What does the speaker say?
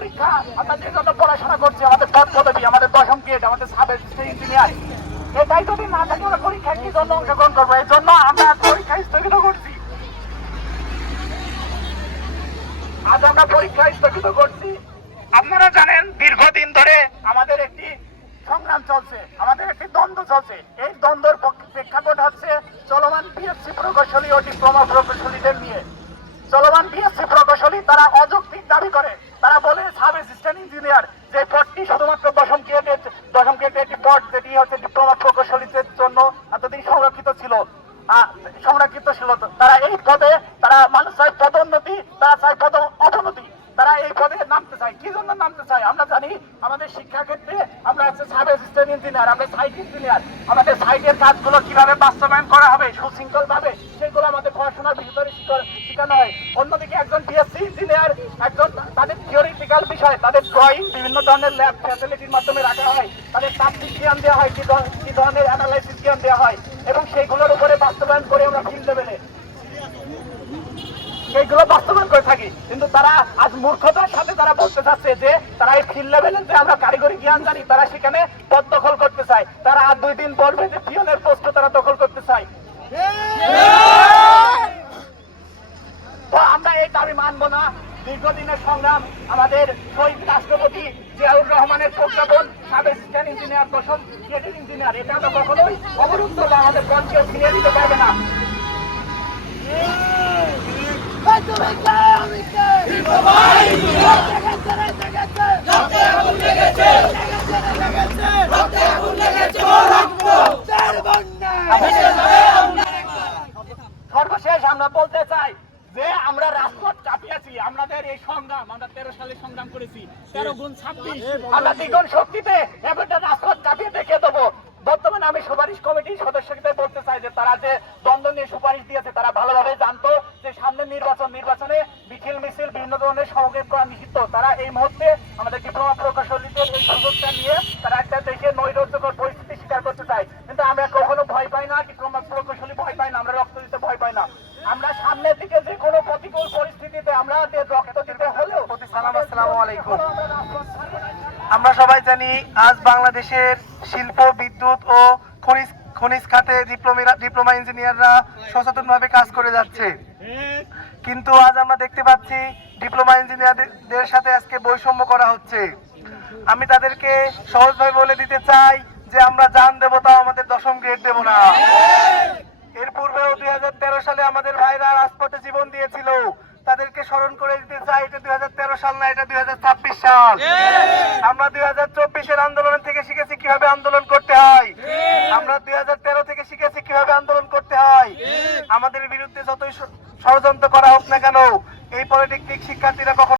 পরীক্ষা, আমরা যে জন্য পড়াশোনা করছি, আমাদের পদ পদবি, আমাদের দশম গ্রেড, আমাদের সাব ইঞ্জিনিয়ার, এটাই যদি না থাকে আমরা পরীক্ষায় কি জন্য অংশগ্রহণ করবো? এই জন্য আমরা পরীক্ষা স্থগিত করছি। আজ আমরা পরীক্ষা স্থগিত করছি। আপনারা জানেন দীর্ঘদিন ধরে আমাদের একটি সংগ্রাম চলছে, আমাদের একটি দ্বন্দ্ব চলছে। এই দ্বন্দ্বের প্রেক্ষাপট হচ্ছে চলমান বিএসসি প্রকৌশলী ও ডিপ্লোমা প্রকৌশলীদের নিয়ে। চলমান বিএসসি প্রকৌশলী তারা অযৌক্তিক দাবি করে। তারা বলে সাব অ্যাসিস্ট্যান্ট ইঞ্জিনিয়ার যে পদটি শুধুমাত্র দশম গ্রেডের একটি পদ, যেটি হচ্ছে ডিপ্লোমা প্রকৌশলীদের জন্য এতদিন সংরক্ষিত ছিল। তারা এই পদে তারা মানুষ চায় পদোন্নতি, তারা চায় পদ অবনতি, তারা এই পদে নামতে চায়। কি জন্য নামতে চায়? আমরা জানি আমাদের শিক্ষা ক্ষেত্রে আমরা হচ্ছে সাব অ্যাসিস্ট্যান্ট ইঞ্জিনিয়ার, আমরা সাইট ইঞ্জিনিয়ার। আমাদের সাইটের কাজগুলো কিভাবে বাস্তবায়ন করা হবে সুশৃঙ্খল ভাবে, সেগুলো আমাদের পড়াশোনার ভিতরে শেখানো হয়। অন্যদিকে একজন বিএসসি ইঞ্জিনিয়ার, একজন তাদের থিওরিটিক্যাল বিষয়, তাদের ড্রয়িং বিভিন্ন ধরনের ল্যাব ফ্যাসিলিটির মাধ্যমে রাখা হয়, তাদের তাত্ত্বিক জ্ঞান দেওয়া হয়, কি ধরনের অ্যানালাইসিস জ্ঞান দেওয়া হয়, এবং সেইগুলোর উপরে বাস্তবায়ন করে আমরা ফিল্ড লেভেলে সেইগুলো বাস্তবায়ন করে থাকি। কিন্তু তারা আজ মূর্খতার সাথে তারা বলতে চাচ্ছে যে তারা এই ফিল্ড লেভেলে যে আমরা কারিগরি জ্ঞান জানি, তারা সেখানে পদ দখল করতে চায়। তারা আর 2 দিন বলবে যে পিয়নের পোস্ট তারা দখল করতে চায়। তো আমরা এই দাবি মানবো না। দীর্ঘদিনের সংগ্রাম, আমাদের শহীদ রাষ্ট্রপতি জিয়াউর রহমানের প্রজ্ঞাপন সাব অ্যাসিস্ট্যান্ট ইঞ্জিনিয়ার, দশম গ্রেডের ইঞ্জিনিয়ার, এটা তো কখনোই অবরুদ্ধ বা আমাদের পঞ্চায়েত ছিনিয়ে দিতে পারবে না। সর্বশেষ আমরা বলতে চাই যে আমরা রাজপথ কাঁপিয়েছি। আমাদের এই সংগ্রাম, আমরা 13 সালে সংগ্রাম করেছি, 13 গুণ 26, আমরা দ্বিগুণ শক্তিতে এবার রাজপথ কাঁপিয়ে দেখে দেবো। বর্তমানে আমি সুপারিশ কমিটির সদস্যদের বলতে চাই যে তারা যে দ্বন্দ্ব নিয়ে সুপারিশ দিয়েছে, তারা ভালোভাবে জানতো যে সামনে নির্বাচনে মিছিল বিভিন্ন ধরনের সমাবেশ করা নিষিদ্ধ। তারা এই মুহূর্তে আমাদের ডিপ্লোমা প্রকৌশলীদের এই সুযোগটা নিয়ে তারা একটা দেশে নৈরাজ্যকর পরিস্থিতি স্বীকার করতে চায়। কিন্তু আমরা কখনো ভয় পাই না, ডিপ্লোমা প্রকৌশলী ভয় পাই না, আমরা রক্ত দিতে ভয় পাই না। আমরা সামনের দিকে যে কোনো প্রতিকূল পরিস্থিতিতে আমরা রক্ত দিতে হলেও। আসসালামু আলাইকুম। আমরা সবাই জানি আজ বাংলাদেশের শিল্প, বিদ্যুৎ ও খনিজ খাতে ডিপ্লোমা ইঞ্জিনিয়াররা সচেতনভাবে কাজ করে যাচ্ছে। কিন্তু আজ আমরা দেখতে পাচ্ছি ডিপ্লোমা ইঞ্জিনিয়ারদের সাথে আজকে বৈষম্য করা হচ্ছে। আমি তাদেরকে সহজভাবে বলে দিতে চাই যে আমরা জান দেব, তাও আমাদের দশম গ্রেড দেব না। এর পূর্বেও 2013 সালে আমাদের ভাইরা রাজপথে জীবন দিয়েছিল, তাদেরকে স্মরণ করে দিতে চাই এটা 2013 সাল না, এটা 2026 সাল। আমরা 2024-এর আন্দোলন থেকে শিখেছি কিভাবে আন্দোলন করতে হয়, আমরা 2013 থেকে শিখেছি কিভাবে আন্দোলন করতে হয়। আমাদের বিরুদ্ধে যতই ষড়যন্ত্র করা হোক না কেন, এই পলিটেকনিক শিক্ষার্থীরা কখনো